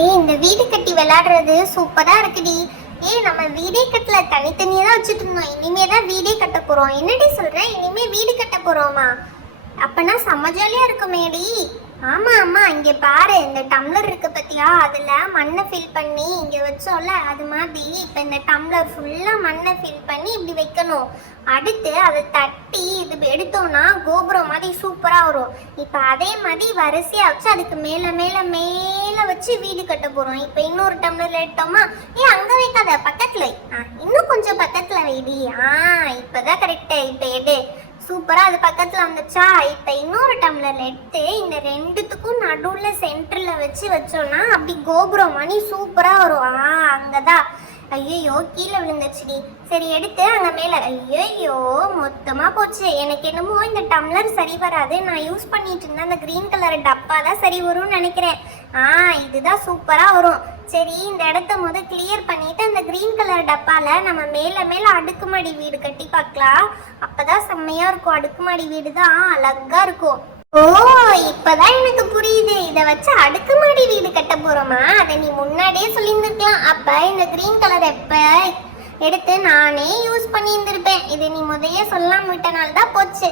இந்த வீடு கட்டி விளையாடுறது சூப்பரா இருக்குடி. நம்ம வீடே கட்டல, தனித்தனியா தான் வச்சுட்டு இருந்தோம். இனிமே தான் வீடே கட்ட போறோம். என்னடி சொல்ற? இனிமே வீடு கட்ட போறோமா? அப்பனா செம்ம ஜாலியா இருக்குமேடி. ஆமா ஆமா, இங்க பாரு, இந்த டம்ளர் இருக்கு பத்தியா, அதுல மண்ணை ஃபில் பண்ணி இங்க வச்சோம்ல, அது மாதிரி இப்ப இந்த டம்ளர் ஃபுல்லா மண்ணை ஃபில் பண்ணி இப்படி வைக்கணும். அடுத்து அதை தட்டி இது எடுத்தோம்னா கோபுரம் மாதிரி சூப்பரா வரும். இப்ப அதே மாதிரி வரிசையா வச்சு அதுக்கு மேல மேல மேல வச்சு வீடு கட்ட போறோம். இப்ப இன்னொரு டம்ளர்ல எடுத்தோமா, அங்க வைக்காத, பக்கத்துல இன்னும் கொஞ்சம் பக்கத்துல வைடி. இப்பதான் கரெக்ட். இப்ப எடு, சூப்பரா அது பக்கத்துல வந்துச்சா. இப்ப இன்னொரு டம்ளர்ல எடுத்து இந்த ரெண்டுத்துக்கும் நடுவுல சென்டர்ல வச்சு வச்சோம்னா அப்படி கோபுரம் மணி சூப்பரா வரும். அங்கதான். ஐயோ, கீழே விழுந்துச்சுடி. சரி, எடுத்து அங்க மேல. ஐயோ, மொத்தமா போச்சு. எனக்கு என்னமோ இந்த டம்ளர் சரி வராது. நான் யூஸ் பண்ணிட்டு இருந்தேன் அந்த கிரீன் கலர் டப்பா தான் சரி வரும்னு நினைக்கிறேன். இதுதான் சூப்பரா வரும். சரி, இந்த இடத்த கிளியர் பண்ணிட்டு அந்த கிரீன் கலர் டப்பால நம்ம மேல மேல அடுக்குமாடி வீடு கட்டி பார்க்கலாம். அப்பதான் செம்மையா இருக்கும். அடுக்குமாடி வீடு தான் அழகா இருக்கும். ஓ, இப்பதான் எனக்கு புரியுது. இத வச்சு அடுக்குமாடி வீடு கட்ட போறோமா? அதை நீ முன்னாடியே சொல்லியிருந்திருக்கலாம். அப்ப இந்த கிரீன் கலர் எப்ப எடுத்து நானே யூஸ் பண்ணி இருந்திருப்பேன். இது நீ முதைய சொல்லாம விட்டனால தான் போச்சு.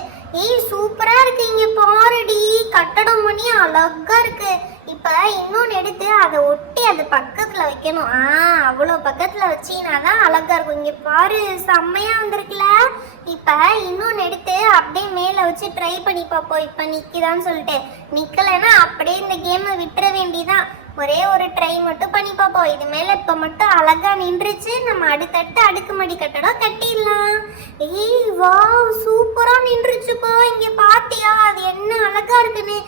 சூப்பரா இருக்கு. இங்க பாருடி, கட்டடம் பண்ணி அழகா இருக்கு. இப்ப இன்னொன்னு எடுத்து அதை ஒட்டி அது பக்கத்துல வைக்கணும். அவ்வளோ பக்கத்துல வச்சீனாதான் அழகா இருக்கும். இங்க பாரு, செம்மையா வந்திருக்குல. இப்ப இன்னொன்னு எடுத்து அப்படியே மேல வச்சு ட்ரை பண்ணி பார்ப்போம். இப்ப நிக்குதான்னு சொல்லிட்டு, நிக்கலைன்னா அப்படியே இந்த கேமை விட்டுற வேண்டிதான். ஒரே ஒரு ட்ரை மட்டும் பண்ணி பார்ப்போம். இது மேல இப்ப மட்டும் அழகா நின்றுச்சு. நம்ம அடுத்தடுத்து அடுக்குமாடி கட்டடம் கட்டிடலாம். வாவ், சூப்பரா நின்றுச்சுப்பா. இங்க பாத்தியா அது என்ன அழகா இருக்குன்னு?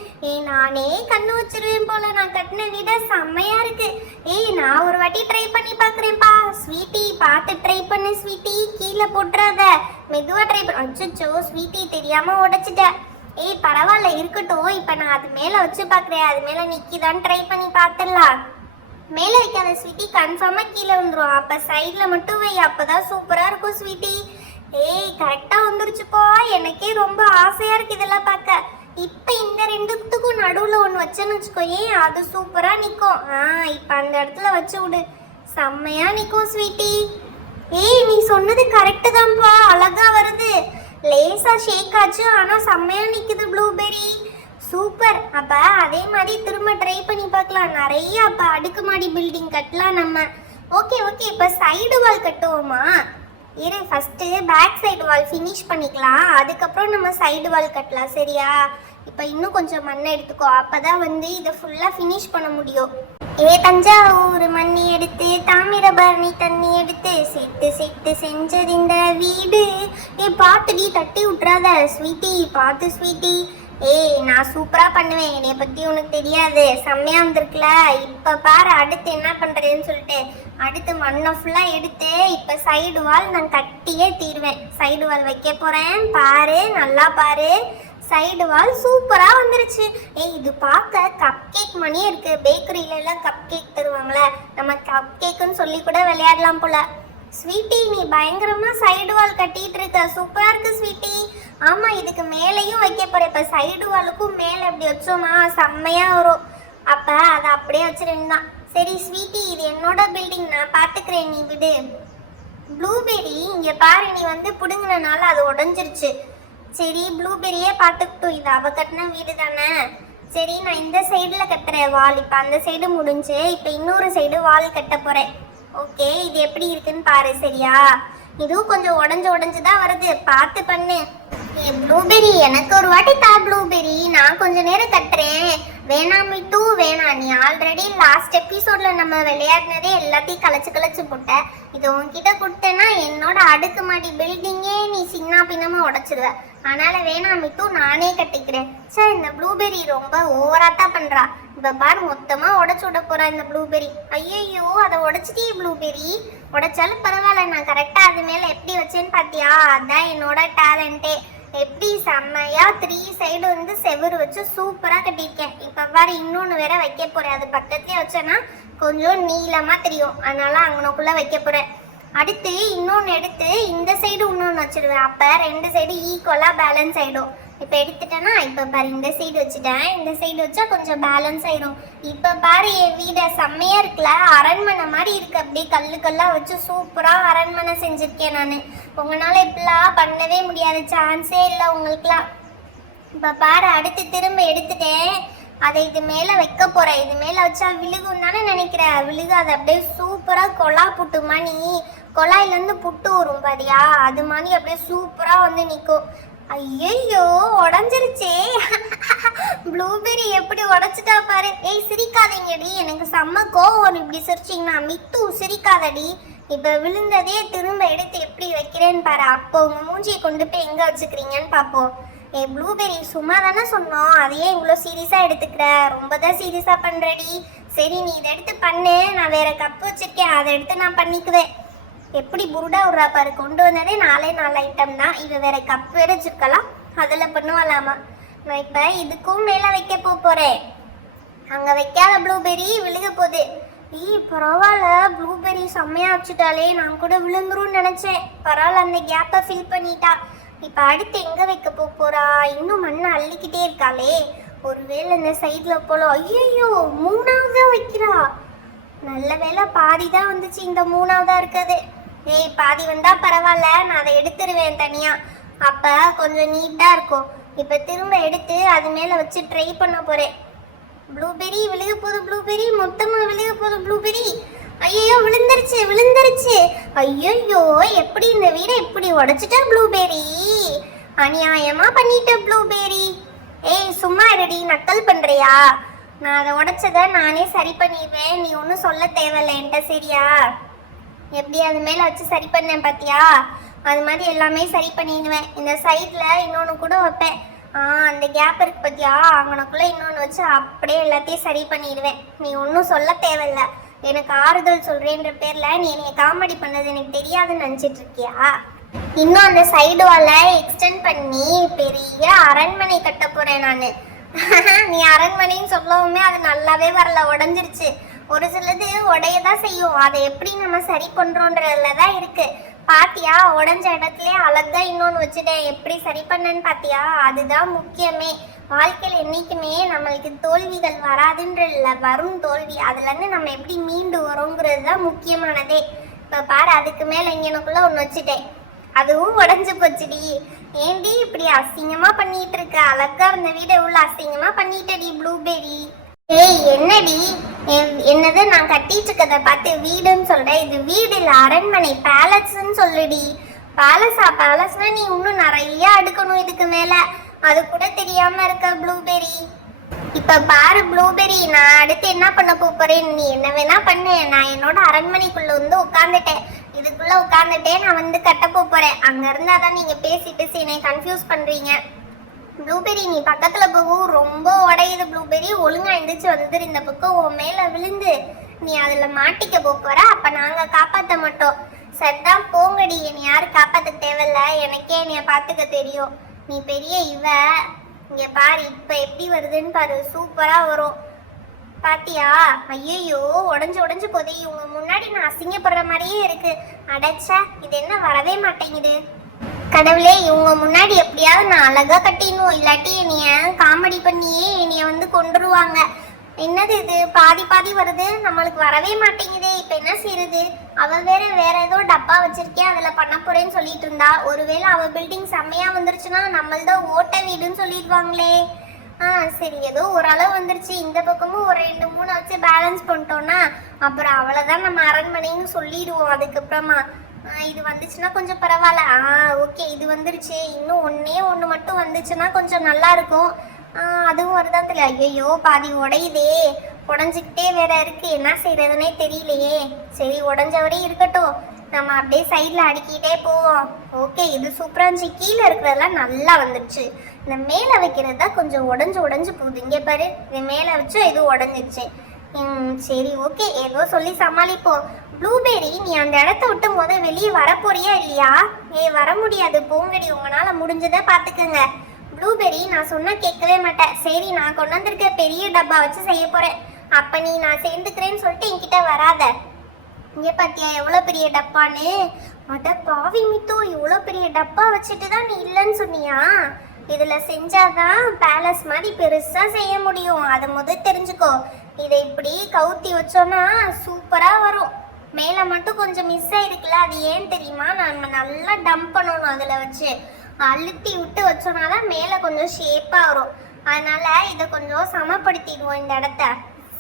நானே கண்ணு வச்சிருவேன் போல. நான் கட்டின வீட செம்மையா இருக்கு. நான் ஒரு வாட்டி ட்ரை பண்ணி பாக்குறேன்ப்பா. ஸ்வீட்டி, பார்த்து ட்ரை பண்ணு ஸ்வீட்டி, கீழே போட்டுறாத, மெதுவா ட்ரை பண்ண. அச்சோ ஸ்வீட்டி, தெரியாம உடைச்சிட்ட. பரவாயில்ல, இருக்கட்டும். இப்ப நான் அது மேல வச்சு பாக்குறேன். அது மேல நிக்கிதான் ட்ரை பண்ணி பாத்துடலாம். மேல வைக்காத ஸ்வீட்டி, கன்ஃபார்மா கீழே வந்துரும். அப்ப சைட்ல மட்டும் வை, அப்பதான் சூப்பரா இருக்கும் ஸ்வீட்டி. கரெக்டா வந்துருச்சுப்பா. எனக்கே ரொம்ப ஆசையா இருக்கு இதெல்லாம் பார்க்க. இப்ப இந்த ரெண்டுத்துக்கும் நடுவுல ஒண்ணு வச்சேன்னு வச்சுக்கோ, அது சூப்பரா நிக்கும். இப்ப அந்த இடத்துல வச்சு விடு, செம்மையா நிக்கும் ஸ்வீட்டி. நீ சொன்னது கரெக்டு தான்ப்பா, அழகா வருது. லேசா ஷேக் ஆச்சு, ஆனா செம்மையா நிக்குது ப்ளூபெர்ரி. சூப்பர். அப்ப அதே மாதிரி திரும்ப ட்ரை பண்ணி பார்க்கலாம். நிறைய அப்ப அடுக்குமாடி பில்டிங் கட்டலாம் நம்ம. ஓகே, இப்ப சைடு வால் கட்டுவோமா? First back side wall finish பண்ணிக்கலாம். அதுக்கப்புறம் நம்ம சைடு வால் கட்டலாம், சரியா? இப்ப இன்னும் கொஞ்சம் மண்ணை எடுத்துக்கோ, அப்பதான் இதை ஃபுல்லா ஃபினிஷ் பண்ண முடியும். தஞ்சாவூர் மண்ணி எடுத்து தாமிரபரணி தண்ணி எடுத்து செட்டு செட்டு செஞ்சது இந்த வீடு. பாத்துடி, தட்டி விட்டுறாத ஸ்வீட்டி, பார்த்து ஸ்வீட்டி. நான் சூப்பரா பண்ணுவேன். என்னைய பத்தி உனக்கு தெரியாது, செம்மையா வந்திருக்குல. இப்ப பாரு அடுத்து என்ன பண்றதுன்னு சொல்லிட்டு. அடுத்து மண்ணை ஃபுல்லா எடுத்து இப்ப சைடு வால் நான் கட்டியே தீருவேன். சைடு வால் வைக்க போறேன், பாரு, நல்லா பாரு. சைடு வால் சூப்பரா வந்துருச்சு. இது பார்க்க கப் கேக் மணியே இருக்கு. பேக்கரியில எல்லாம் கப் கேக் தருவாங்களே, நம்ம கப் கேக்குன்னு சொல்லி கூட விளையாடலாம் போல. ஸ்வீட்டி, நீ பயங்கரமா சைடு வால் கட்டிட்டு இருக்க, சூப்பரா இருக்கு ஸ்வீட்டி. ஆமா, இதுக்கு மேலையும் வைக்க போறேன். இப்ப சைடு வாலுக்கும் மேல இப்படி வச்சோமா செம்மையா வரும். அப்ப அதை அப்படியே வச்சிருந்தான். சரி ஸ்வீட்டி, இது என்னோட பில்டிங், நான் பாத்துக்கிறேன், நீ விடு. ப்ளூபெர்ரி, இங்க பாரு, நீ புடுங்கினால அது உடஞ்சிருச்சு. சரி, ப்ளூபெர்ரியே பார்த்துக்கிட்டோம். இது அவ கட்டின வீடு தானே. சரி, நான் இந்த சைடுல கட்டுறேன் வால். இப்ப அந்த சைடு முடிஞ்சு, இப்ப இன்னொரு சைடு வால் கட்ட போறேன். ஓகே, இது எப்படி இருக்குன்னு பாரு, சரியா? இதுவும் கொஞ்சம் உடஞ்சுதான் வருது, பார்த்து பண்ணு. ப்ளூபெர்ரி, எனக்கு ஒரு வாட்டி தா ப்ளூபெர்ரி, நான் கொஞ்ச நேரம் கட்டுறேன். வேணாம் மிட்டு, வேணாம். நீ ஆல்ரெடி லாஸ்ட் எபிசோட்ல நம்ம விளையாடினதே எல்லாத்தையும் கலைச்சு போட்ட. இது உன்கிட்ட கொடுத்தேன்னா என்னோட அடுக்குமாடி பில்டிங்கே நீ சின்ன பின்னமா உடைச்சிடுவ. அதனால வேணாம் மிட்டு, நானே கட்டிக்கிறேன். சார், இந்த ப்ளூபெர்ரி ரொம்ப ஓவராத்தான் பண்றா. இப்ப பாரு, மொத்தமா உடைச்சு விட போறா இந்த ப்ளூபெர்ரி. ஐயோ, அதை உடைச்சிட்டே ப்ளூபெர்ரி. உடைச்சாலும் பரவாயில்ல, நான் கரெக்டா அது மேல எப்படி வச்சேன்னு பாத்தியா? அதான் என்னோட டேலண்டே. எப்படி செம்மையா 3 சைடு செவுரு வச்சு சூப்பரா கட்டியிருக்கேன். இப்ப பாரு, இன்னொன்னு வேற வைக்க போறேன். அது பக்கத்துலயே வச்சேன்னா கொஞ்சம் நீளமா தெரியும், அதனால அங்கனக்குள்ள வைக்க போறேன். அடுத்து இன்னொன்னு எடுத்து இந்த சைடு இன்னொன்னு வச்சிடுவேன். அப்ப 2 சைடு ஈக்குவலா பேலன்ஸ் ஆயிடும். இப்போ எடுத்துட்டேன்னா இப்போ பாரு இந்த சைடு வச்சுட்டேன், இந்த சைடு வச்சா கொஞ்சம் பேலன்ஸ் ஆயிரும். இப்போ பாரு என் வீடை செம்மையா இருக்குல்ல, அரண்மனை மாதிரி இருக்கு. அப்படியே கல்லுக்கெல்லாம் வச்சு சூப்பராக அரண்மனை செஞ்சுருக்கேன் நான். உங்களால் இப்படிலாம் பண்ணவே முடியாது, சான்ஸே இல்லை உங்களுக்குலாம். இப்போ பாரு அடுத்து திரும்ப எடுத்துட்டேன், அதை இது மேலே வைக்க போகிறேன். இது மேலே வச்சா விழுகும் தானே நினைக்கிறேன், விழுகாது. அப்படியே சூப்பராக கொலா புட்டு மணி, கொலாயிலேருந்து புட்டு வரும் பாரியா, அது மாதிரி அப்படியே சூப்பராக வந்து நிற்கும். ஐயோ உடஞ்சிருச்சே ப்ளூபெர்ரி எப்படி உடைச்சிட்டா பாரு. ஏய் சிரிக்காதீங்கடி, எனக்கு செம்ம கோவம் இப்படி சிரிச்சிங்கன்னா. மித்து சிரிக்காதடி. இப்போ விழுந்ததே திரும்ப எடுத்து எப்படி வைக்கிறேன்னு பாரு. அப்போ உங்க மூஞ்சியை கொண்டு போய் எங்கே வச்சுக்கிறீங்கன்னு பார்ப்போம். ஏய் ப்ளூபெர்ரி சும்மா தானே சொன்னோம், அதையே இவ்வளோ சீரியஸாக எடுத்துக்கிற, ரொம்ப தான் சீரியஸாக பண்ணுறடி. சரி நீ இதை எடுத்து பண்ணு, நான் வேற கப்பு வச்சிருக்கேன், அதை எடுத்து நான் பண்ணிக்குவேன். எப்படி புருடா விட்றா பாரு, கொண்டு வந்ததே 4 ஐட்டம் தான், இது வேற கப் வேற வச்சிருக்கலாம், அதில் பண்ணுவலாமா. நான் இப்போ இதுக்கும் மேலே வைக்க போகிறேன். அங்கே வைக்காத ப்ளூபெர்ரி விழுக போகுது. பரவாயில்ல, ப்ளூபெர்ரி செம்மையாக வச்சுட்டாலே, நான் கூட விழுந்துரும்னு நினச்சேன். பரவாயில்ல, அந்த கேப்பை ஃபில் பண்ணிட்டா. இப்போ அடுத்து எங்கே வைக்க போகிறா, இன்னும் மண்ணை அள்ளிக்கிட்டே இருக்காளே. ஒருவேளை இந்த சைடில் போல. ஐயோ 3ஆவதாக வைக்கிறா. நல்ல வேலை பாதி தான் வந்துச்சு, இந்த 3ஆவதாக இருக்குது. ஏய் பாதி வந்தா பரவாயில்ல, நான் அதை எடுத்துருவேன் தனியா, அப்ப கொஞ்சம் நீட்டா இருக்கும். இப்ப திரும்ப எடுத்து அது மேல வச்சு ட்ரை பண்ண போறேன். ப்ளூபெர்ரி விழுக போகுது, ப்ளூபெர்ரி மொத்தமா விழுக போகுது. ப்ளூபெர்ரி ஐயோ விழுந்துருச்சு விழுந்துருச்சு. ஐயோ எப்படி இந்த வீடை எப்படி உடைச்சிட்டா ப்ளூபெர்ரி, அநியாயமா பண்ணிட்ட ப்ளூபெர்ரி. ஏய் சும்மா இருடி, நக்கல் பண்றியா? நான் அதை உடைச்சதை நானே சரி பண்ணிடுவேன், நீ ஒன்றும் சொல்ல தேவையில்லை என்கிட்ட, சரியா? எப்படி அது மேலே வச்சு சரி பண்ணேன் பார்த்தியா, அது மாதிரி எல்லாமே சரி பண்ணிடுவேன். இந்த சைடில் இன்னொன்று கூட வைப்பேன், அந்த கேப் இருக்கு பார்த்தியா, அங்கனக்குள்ளே இன்னொன்று வச்சு அப்படியே எல்லாத்தையும் சரி பண்ணிடுவேன். நீ ஒன்றும் சொல்ல தேவையில்ல, எனக்கு ஆறுதல் சொல்கிறேன்ற பேரில் நீ என்னை காமெடி பண்ணது எனக்கு தெரியாதுன்னு நினச்சிட்டு இருக்கியா? இன்னும் அந்த சைடு வாலை எக்ஸ்டெண்ட் பண்ணி பெரிய அரண்மனை கட்ட போகிறேன் நான். நீ அரண்மனைன்னு சொல்லவுமே அது நல்லாவே வரல, உடஞ்சிருச்சு. ஒரு சிலது உடையதான் செய்யும், அதை எப்படி நம்ம சரி பண்றோன்றதுல தான் இருக்கு. பாத்தியா, உடஞ்ச இடத்துல அழகா இன்னொன்று வச்சுட்டேன், எப்படி சரி பண்ணேன்னு பாத்தியா? அதுதான் முக்கியமே. வாழ்க்கையில் என்னைக்குமே நம்மளுக்கு தோல்விகள் வராதுன்றதுல வரும் தோல்வி, அதுல இருந்து நம்ம எப்படி மீண்டு வரோங்கிறது தான் முக்கியமானதே. இப்ப பாரு அதுக்கு மேல இங்கனுக்குள்ள ஒன்று வச்சுட்டேன், அதுவும் உடஞ்சு போச்சுடி. ஏண்டி இப்படி அசிங்கமா பண்ணிட்டு இருக்க, அழகா இருந்த வீடை எவ்வளவு அசிங்கமா பண்ணிட்டடி ப்ளூபெர்ரி. ஏய் என்னடி, என்னது நான் கட்டிட்டு இருக்கதை பார்த்து வீடுன்னு சொல்றேன்? இது வீடு இல்லை, அரண்மனை, பேலஸ்ன்னு சொல்லுடி. பேலஸ்னா நீ இன்னும் நிறைய அடுக்கணும் இதுக்கு மேல, அது கூட தெரியாம இருக்க ப்ளூபெர்ரி. இப்ப பாரு ப்ளூபெர்ரி, நான் அடுத்து என்ன பண்ண போறேன், நீ என்ன வேணா பண்ணு. நான் என்னோட அரண்மனைக்குள்ள வந்து உட்காந்துட்டேன், இதுக்குள்ள உட்காந்துட்டே நான் வந்து கட்ட போறேன். அங்க இருந்தாதான் நீங்க பேசி என்னை கன்ஃபியூஸ் பண்றீங்க. ப்ளூபெர்ரி நீ பக்கத்துல போகும், ரொம்ப உடையுது ப்ளூபெர்ரி, ஒழுங்கா எழுந்திரிச்சு வந்துரு. இந்த பக்கம் உன் மேல விழுந்து நீ அதுல மாட்டிக்க போற, அப்ப நாங்க காப்பாத்த மாட்டோம். சரிதான் போங்கடி, என்னை யாரும் காப்பாத்த தேவையில்ல, எனக்கே என்னைய பாத்துக்க தெரியும். நீ பெரிய இவ. இங்க பாரு இப்ப எப்படி வருதுன்னு பாரு, சூப்பரா வரும் பாத்தியா? ஐயோ உடஞ்சு போதே, இவங்க முன்னாடி நான் அசிங்கப்படுற மாதிரியே இருக்கு. அடைச்சா இது என்ன வரவே மாட்டேங்குது. கடவுளே, இவங்க முன்னாடி எப்படியாவது நான் அழகா கட்டிடணும், இல்லாட்டி என்னைய காமெடி பண்ணியே என்னைய வந்து கொண்டுருவாங்க. என்னது இது பாதி வருது, நம்மளுக்கு வரவே மாட்டேங்குதே. இப்ப என்ன செய்யறது? அவ வேற ஏதோ டப்பா வச்சிருக்கேன், அதுல பண்ண போறேன்னு சொல்லிட்டு இருந்தா. ஒருவேளை அவ பில்டிங் செம்மையா வந்துருச்சுன்னா நம்மள்தான் ஓட்ட வீடுன்னு சொல்லிடுவாங்களே. சரி ஏதோ ஓரளவு வந்துருச்சு. இந்த பக்கமும் ஒரு 2-3 வச்சு பேலன்ஸ் பண்ணிட்டோம்னா அப்புறம் அவ்வளவுதான், நம்ம அரண்மனைன்னு சொல்லிடுவோம். அதுக்கப்புறமா இது வந்துச்சுன்னா கொஞ்சம் பரவாயில்ல. ஓகே இது வந்துருச்சு, இன்னும் ஒன்று மட்டும் வந்துச்சுன்னா கொஞ்சம் நல்லா இருக்கும். அதுவும் வருதான் தெரியல. ஐயோ பாதி உடையுதே, உடஞ்சிக்கிட்டே வேற இருக்கு, என்ன செய்யறதுனே தெரியலையே. சரி உடஞ்சவரே இருக்கட்டும், நம்ம அப்படியே சைடில் அடுக்கிட்டே போவோம். ஓகே இது சூப்பராக இருந்துச்சு, கீழே இருக்கிறதெல்லாம் நல்லா வந்துடுச்சு. இந்த மேலே வைக்கிறது தான் கொஞ்சம் உடஞ்சு போகுது. இங்கே பாரு, இது மேலே வச்சு இது உடஞ்சிருச்சு. சரி ஓகே ஏதோ சொல்லி சமாளிப்போம். ப்ளூபெர்ரி நீ அந்த இடத்த விட்டு வெளியே வரப்போறியா இல்லையா? வர முடியாது, போங்கடி, உங்களால முடிஞ்சதை பார்த்துக்கங்க. ப்ளூபெர்ரி நான் சொன்னா கேட்கவே மாட்டேன். சரி நான் கொண்டு வந்திருக்க பெரிய டப்பா வச்சு செய்ய போறேன், அப்ப நீ நான் சேர்ந்துக்கிறேன்னு சொல்லிட்டு என்கிட்ட வராத. இங்க பாத்தியா எவ்வளோ பெரிய டப்பான்னு? அட பாவி மித்து, இவ்வளோ பெரிய டப்பா வச்சுட்டு தான் நீ இல்லைன்னு சொன்னியா? இதுல செஞ்சாதான் பேலஸ் மாதிரி பெருசா செய்ய முடியும். அதை தெரிஞ்சுக்கோ. இதை இப்படி கவுத்தி வச்சோம்னா சூப்பரா வரும். மேல மட்டும் கொஞ்சம் மிஸ் ஆயிருக்குல்ல, அது ஏன் தெரியுமா? நம்ம நல்லா டம்ப் பண்ணணும். அதுல வச்சு அழுத்தி விட்டு வச்சோம்னா தான் மேல கொஞ்சம் ஷேப்பா வரும். அதனால இதை கொஞ்சம் சமப்படுத்திடுவோம். இந்த இடத்த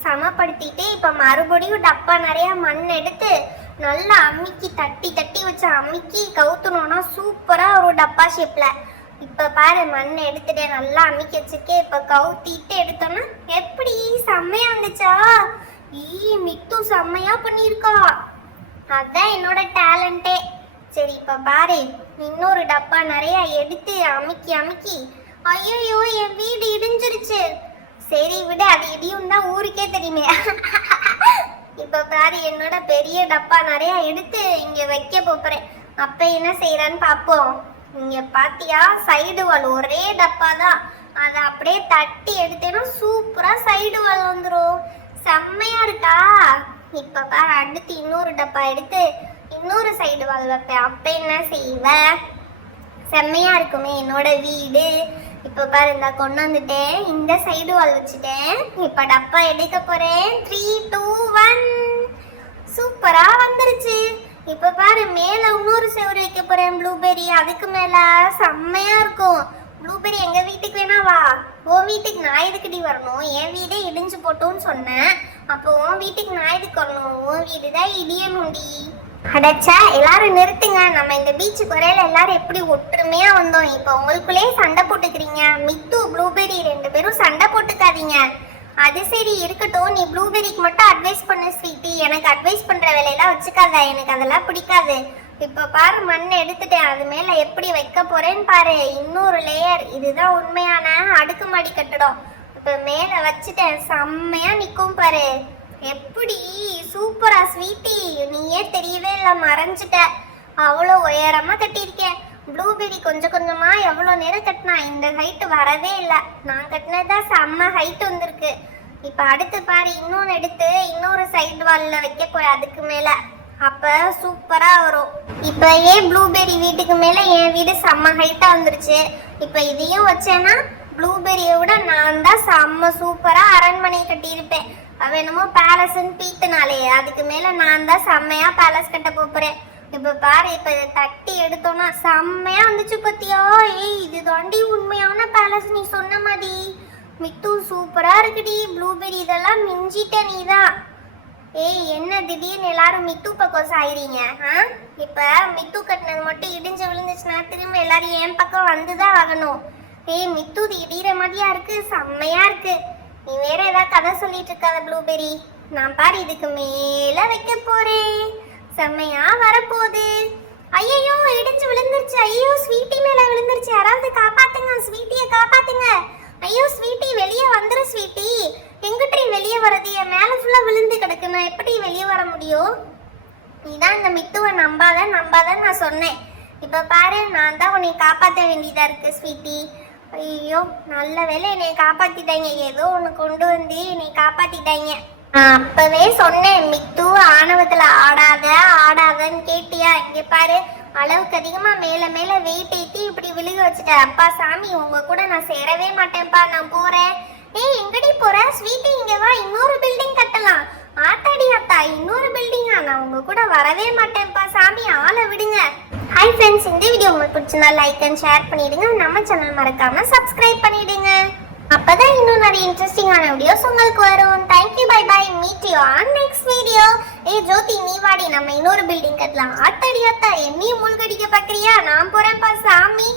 சமப்படுத்திட்டு இப்ப மறுபடியும் டப்பா நிறைய மண் எடுத்து நல்லா அமுக்கி தட்டி தட்டி வச்சு அமுக்கி கவுத்தணும்னா சூப்பரா ஒரு டப்பா ஷேப்ல. இப்ப பாரு, மண் எடுத்துட்டு நல்லா அமுக்கி வச்சிருக்கேன். இப்ப கவுத்திட்டு எடுத்தோம்னா எப்படி செம்மையா இருந்துச்சா? மித்து செம்மையா பண்ணிருக்கா. அதான் என்னோட டேலண்டே. சரி, இப்ப பாரு, இன்னொரு டப்பா நிறைய எடுத்து அமுக்கி அமுக்கி. ஐயோ, என் வீடு இடிஞ்சிருச்சு. சரி விடு, அது இடியும் தான் ஊருக்கே தெரியுமே. இப்ப பாரு, என்னோட பெரிய டப்பா நிறைய எடுத்து இங்க வைக்க போறேன். அப்ப என்ன செய்யறான்னு பாப்போம். இங்க பாத்தியா, சைடு வால் ஒரே டப்பா தான். அதை அப்படியே தட்டி எடுத்தேன்னா சூப்பரா சைடு வால் வந்துடும். செம்மையா இருக்கா? இப்ப பாரு, அடுத்து இன்னொரு டப்பா எடுத்து இன்னொரு சைடு வால் வைப்பேன். அப்ப என்ன செய்வ? செம்மையா இருக்குமே என்னோட வீடு. இப்ப பாரு, இந்த கொண்டு வந்துட்டேன். இந்த சைடு வால் வச்சுட்டேன். இப்ப டப்பா எடுக்க போறேன். 3, 2, 1. சூப்பரா வந்துருச்சு. இப்ப பாரு, மேல இன்னொரு செவரு வைக்க போறேன். ப்ளூபெர்ரி அதுக்கு மேல செம்மையா இருக்கும். ப்ளூபெர்ரி எங்க வீட்டுக்கு வேணா வா. உன் வீட்டுக்கு நான் எதுக்குடி வரணும்? என் வீடே இடிஞ்சு போட்டோன்னு சொன்னேன். அப்போ உன் வீட்டுக்கு நான் எதுக்கு வரணும்? உன் வீடு தான் இடியணும்டி. அடச்சா, எல்லாரும் நிறுத்துங்க. நம்ம இந்த பீச்சுக்கு வரையில எல்லாரும் எப்படி ஒற்றுமையா வந்தோம். இப்போ உங்களுக்குள்ளேயே சண்டை போட்டுக்கிறீங்க. மித்து ப்ளூபெர்ரி 2 பேரும் சண்டை போட்டுக்காதீங்க. அது சரி இருக்கட்டும். நீ ப்ளூபெர்ரிக்கு மட்டும் அட்வைஸ் பண்ணு ஸ்வீட்டி. எனக்கு அட்வைஸ் பண்ற வேலையெல்லாம் வச்சுக்காத. எனக்கு அதெல்லாம் பிடிக்காது. இப்ப பாரு, மண் எடுத்துட்டேன். அது மேல எப்படி வைக்க போறேன்னு பாரு. இன்னொரு லேயர். இதுதான் உண்மையான அடுக்குமாடி கட்டடம். இப்ப மேல வச்சுட்டேன். செம்மையா நிக்கும் பாரு. எப்படி சூப்பரா ஸ்வீட்டி. நீயே தெரியவே இல்லை, மறைஞ்சிட்ட. அவ்வளோ உயரமா கட்டியிருக்கேன். ப்ளூபெர்ரி கொஞ்சம் கொஞ்சமா எவ்வளோ நேரம் கட்டினா இந்த ஹைட்டு வரவே இல்லை. நான் கட்டினதான் செம்ம ஹைட் வந்திருக்கு. இப்போ அடுத்து பாரு, இன்னொன்று எடுத்து இன்னொரு சைடு வாலில் வைக்க போய் அதுக்கு மேலே. அப்போ சூப்பராக வரும். இப்போ ஏன் ப்ளூபெர்ரி வீட்டுக்கு மேலே என் வீடு செம்ம ஹைட்டாக வந்துருச்சு. இப்போ இதையும் வச்சேன்னா ப்ளூபெர்ரியை விட நான் தான் செம்ம சூப்பராக அரண்மனை கட்டியிருப்பேன். அவ என்னமோ பேலஸ்ன்னு பீத்துனாலே, அதுக்கு மேலே நான் தான் செம்மையா பேலஸ் கட்ட போறேன். இப்போ பாரு, இப்போ இதை தட்டி எடுத்தோன்னா செம்மையா வந்துச்சு பத்தியா? இது தாண்டி உண்மையான பேலஸ் நீ சொன்ன மாதிரி. மித்து சூப்பரா இருக்குடி. ப்ளூபெர்ரி இதெல்லாம் மிஞ்சிட்ட நீ தான். என்ன திடீர்னு எல்லாரும் மித்து பக்கம் சாயிறீங்க? இப்ப மித்து கட்டினது மட்டும் இடிஞ்சு விழுந்துச்சுன்னா திரும்ப எல்லாரும் என் பக்கம் வந்துதான் ஆகணும். மித்து இடிகிற மாதிரியா இருக்கு, செம்மையா இருக்கு. நீ வேற ஏதாவது கதை சொல்லிட்டு இருக்காத ப்ளூபெர்ரி. நான் பாரு, இதுக்கு மேல வைக்க போறேன். செம்மையா வரப்போகுது. ஐயோ, இடிஞ்சு விழுந்துருச்சு. ஐயோ, ஸ்வீட்டி மேல விழுந்துருச்சு. யாராவது காப்பாத்துங்க, ஸ்வீட்டியை காப்பாத்துங்க. ஐயோ ஸ்வீட்டி, வெளியே வந்துரு ஸ்வீட்டி. எங்கிட்ட வெளியே வரது? என் மேல ஃபுல்லா விழுந்து கிடக்கு. நான் எப்படி வெளியே வர முடியும்? நீதான் இந்த மித்துவை நம்பாதன்னு நான் சொன்னேன். இப்ப பாரு, நான் தான் உன்னை காப்பாற்ற வேண்டியதா இருக்கு ஸ்வீட்டி. ஐயோ, நல்ல வேலை என்னை காப்பாத்திட்டாங்க. ஏதோ ஒன்று கொண்டு வந்து என்னை காப்பாத்திட்டாங்க. நான் அப்பவே சொன்னேன், மித்து ஆணவத்துல ஆடாதன்னு கேட்டியா? இங்க பாரு, அளவுக்கு அதிகமா மேல மேல வெயிட் ஏத்தி இப்படி விழுக வச்சுட்டேன். அப்பா சாமி, உங்க கூட நான் சேரவே மாட்டேன்ப்பா, நான் போறேன். எங்கடி போற ஸ்வீட்டி? இங்க வா, இன்னொரு பில்டிங் கட்டலாம். ஆத்தாடி ஆத்தா, இன்னொரு பில்டிங்கா? நான் உங்க கூட வரவே மாட்டேன்ப்பா சாமி, ஆளை விடுங்க. ஹாய் ஃப்ரெண்ட்ஸ், இந்த வீடியோ உங்களுக்கு பிடிச்சிருந்தா லைக் அண்ட் ஷேர் பண்ணிடுங்க. நம்ம சேனல் மறக்காம சப்ஸ்கிரைப் பண்ணிடுங்க. அப்பதான் இன்னும் நிறைய இன்ட்ரெஸ்டிங்கான வீடியோஸ் உங்களுக்கு வரும். Thank you, bye bye, meet you on next video. Jyothi, நீ வாடி, நம்ம இன்னொரு பில்டிங் கட்டலாம். ஆத்தாடி ஆத்தா, என்னையும் மூழ்கடிக்க பாக்குறியா? நான் போறேன்ப்பா சாமி.